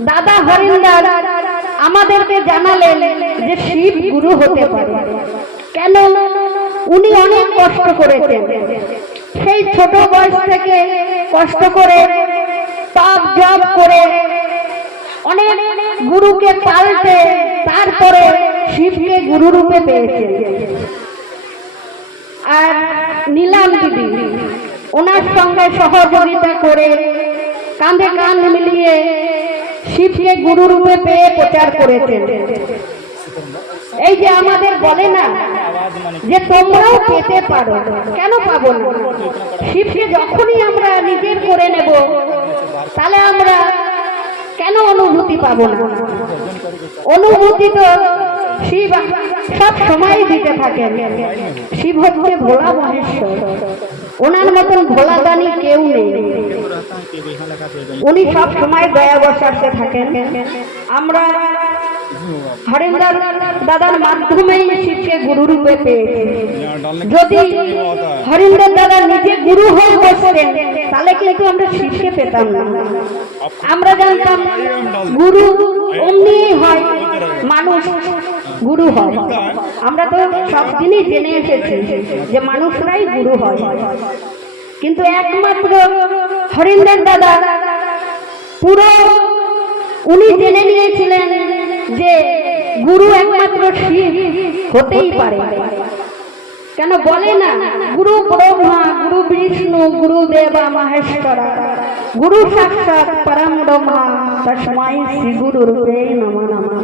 দাদা হরিন্দার আমাদেরকে জানালেন যে শিব গুরু হতে পারে। কেন? উনি অনেক কষ্ট করেছেন, সেই ছোট বয়স থেকে কষ্ট করে তাপ জপ করে অনেক গুরুকে পাল্টে তারপরে শিবকে গুরু রূপে পেয়েছেন। আর নীলাম দিদি ওনার সঙ্গে সহযোগিতা করে কাঁধে কাঁধ মিলিয়ে শিবকে গুরু রূপে পেয়ে প্রচার করেছেন। এই যে আমাদের বলে না যে তোমরাও পেতে পারো, কেন পাবো না? শিবকে যখনই আমরা নিজের করে নেব তাহলে আমরা কেন অনুভূতি পাবো না? অনুভূতি তো শিব সব সময় দিতে থাকেন। শিব হচ্ছে ভোলা মহেশ্বর, ওনার মতন ভোলা দানি কেউ নেই। উনি সব সময় দয়া বসাতে থাকেন। আমরা হরিন্দার দাদার মাধ্যমেই শিবকে গুরু রূপে পেয়েছি। যদি হরিন্দার দাদা নিজে গুরু হয়ে বসতেন তাহলে কিন্তু আমরা শিবকে পেতাম না। আমরা জানতাম গুরু অমনি হয়, মানুষ গুরু হয়। আমরা তো সব দিনই জেনে এসেছি যে মানুষরাই গুরু হয়, কিন্তু একমাত্র হরিন্দার দাদা পুরো উনি জেনে নিয়েছিলেন যে গুরু একমাত্র শিব হতেই পারে। কেন বলে না গুরু ব্রহ্মা গুরু বিষ্ণু গুরু দেবা মহেশ্বরা গুরু সাক্ষাৎ পরম ব্রহ্ম তস্मै শ্রী গুরু রূপে নমঃ নমঃ।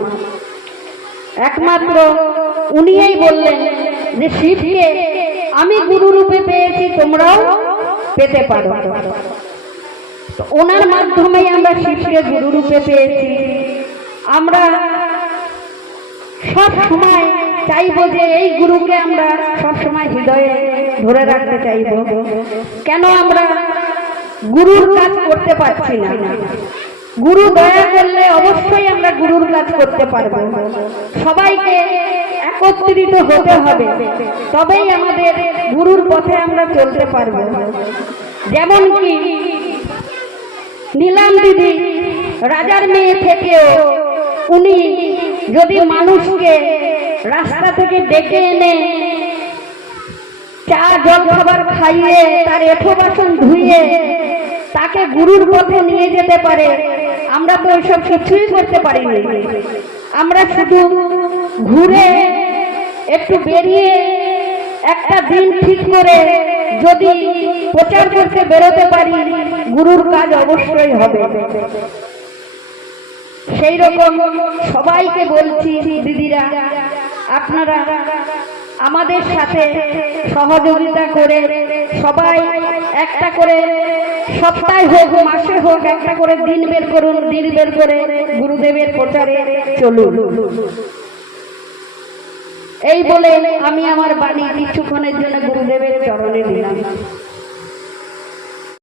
একমাত্র উনিই বললেন যে শিবকে আমি গুরু রূপে পেয়েছি, তোমরাও পেতে পারো। ওনার মাধ্যমেই আমরা শিবকে গুরু রূপে পেয়েছি। আমরা সব সময় চাইব যে এই গুরুকে আমরা সব সময় হৃদয়ে ধরে রাখতে চাইব। কেন আমরা গুরুর কাজ করতে পারছি না? গুরু দয়া করলে অবশ্যই আমরা গুরুর কাজ করতে পারবো। সবাইকে একত্রিত হতে হবে, তবেই আমাদের গুরুর পথে আমরা চলতে পারবো। যেমন কি নীলাম দিদি রাজার মেয়ে থেকেও উনি যদি মানুষকে রাস্তা থেকে ডেকে এনে চা জল খাবার খাইয়ে তার এঁঠো বাসন ধুইয়ে তাকে গুরুর পথে নিয়ে যেতে পারে, আমরা তো ওইসব কিছুই করতে পারিনি। আমরা শুধু ঘুরে একটু বেরিয়ে একটা দিন ঠিক করে যদি প্রচার করতে বেরোতে পারি, গুরুর কাজ অবশ্যই হবে। সেই রকম সবাইকে বলছি দিদিরা, আপনারা আমাদের সাথে সহযোগিতা করে সবাই একটা করে সপ্তাহে হোক মাসে হোক একটা করে দিন বের করুন, দিন বের করে গুরুদেবের প্রচারে চলুন। এই বলে আমি আমার বাণী কিছুক্ষণের জন্য গুরুদেবের চরণে দিলাম।